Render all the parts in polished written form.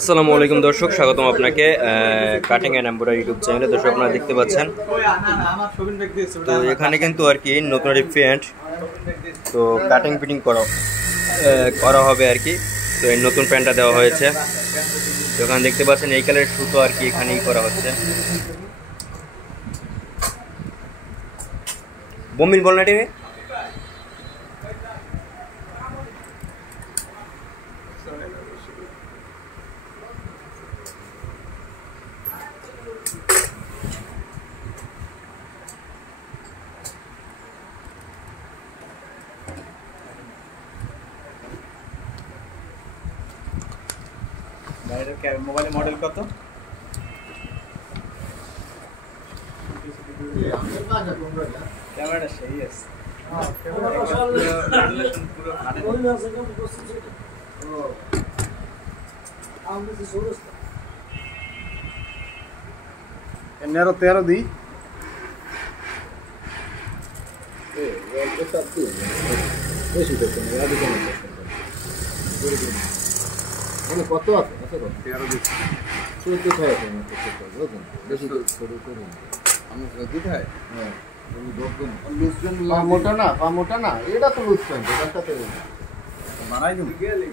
আসসালামু আলাইকুম দর্শক, স্বাগতম আপনাকে কাটিং অ্যান্ড এমব্রয়ডারি ইউটিউব চ্যানেলে। দর্শক আপনারা দেখতে পাচ্ছেন, তো এখানে কিন্তু আর কি নতুন প্যান্ট তো কাটিং ফিটিং করা হবে আর কি। তো এই নতুন প্যান্টটা দেওয়া হয়েছে, তো এখানে দেখতে পাচ্ছেন এই কালারের সুতো আর কি এখানেই করা হচ্ছে। বমিন বলনাটি মোবাইল মডেল কত? ক্যামেরা সেই আছে। নেরো 13 দিই। কত আছে? 13 দিই। মোটা না, পা মোটা না, এটা তো লুজ প্যান্ট, এটাতে বানাই দিন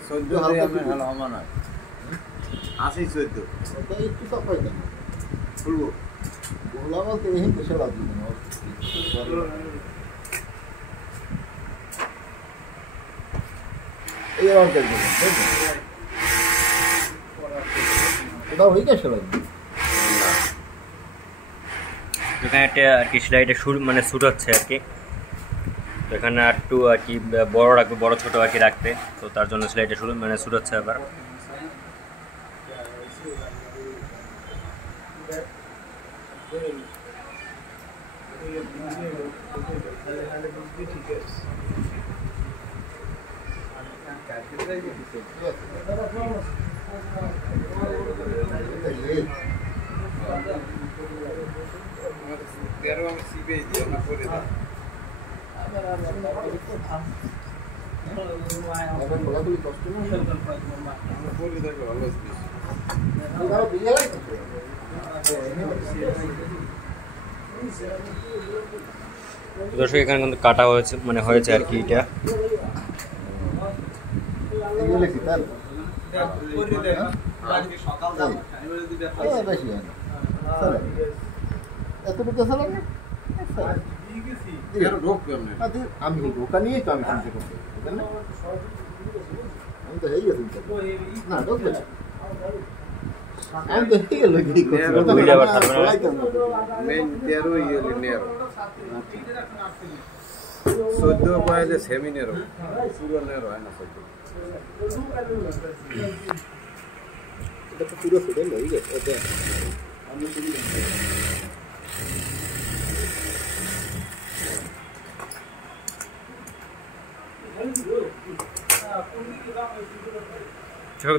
14 দিয়ে আমি ভালো মানাই। 80 14 এটা একটু তো পাই না খুলবো বলা বলতে এই পেশা লাগবে না। এই আর দেখো এটা হই গেছে লাগবে। এখানে একটা আর কি সেলাইটা মানে শুট হচ্ছে আর কি। তো এখানে একটু আর কি বড় রাখবে, বড় ছোট আর কি রাখবে, তো তার জন্য সেলাইটা মানে শুট হচ্ছে আবার। দর্শক এখানে কিন্তু কাটা হয়েছে, মানে হয়েছে আর কি। এটা আমি ঢোকা নিয়েই তো আমি কিনতে করতে আমি তো হয়ে গেছি না ঢোকবে না। আমি তো হয়ে গেল কি main 13 yearly narrow 14 পয়েলে semi narrow পুরো নেরো হয় না 14 এটা তো পুরো ফুটে হয়ে গেছে। এটা আমি শুনি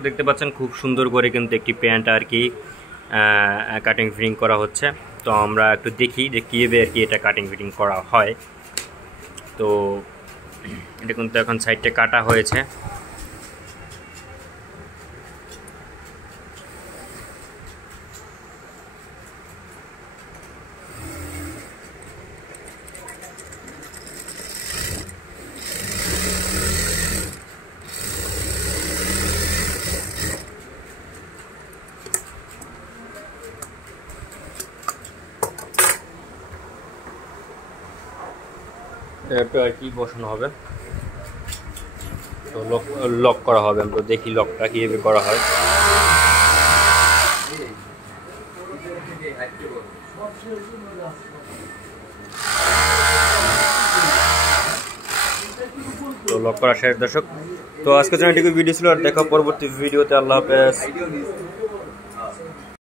দেখতে পাচ্ছেন খুব সুন্দর করে কিন্তু একটি প্যান্ট আর কি কাটিং ফিটিং করা হচ্ছে। তো আমরা একটু দেখি যে কীভাবে আর কি এটা কাটিং ফিটিং করা হয়। তো এটা কিন্তু এখন সাইডটা কাটা হয়েছে। এটা আর কি বসানো হবে, তো লক করা হবে। আমরা দেখি লকটা কীভাবে করা হয়। তো লক করা শেষ দর্শক। তো আজকের জন্য এটুকু ভিডিও ছিল, আর দেখা পরবর্তী ভিডিওতে। আল্লাহ হাফেজ।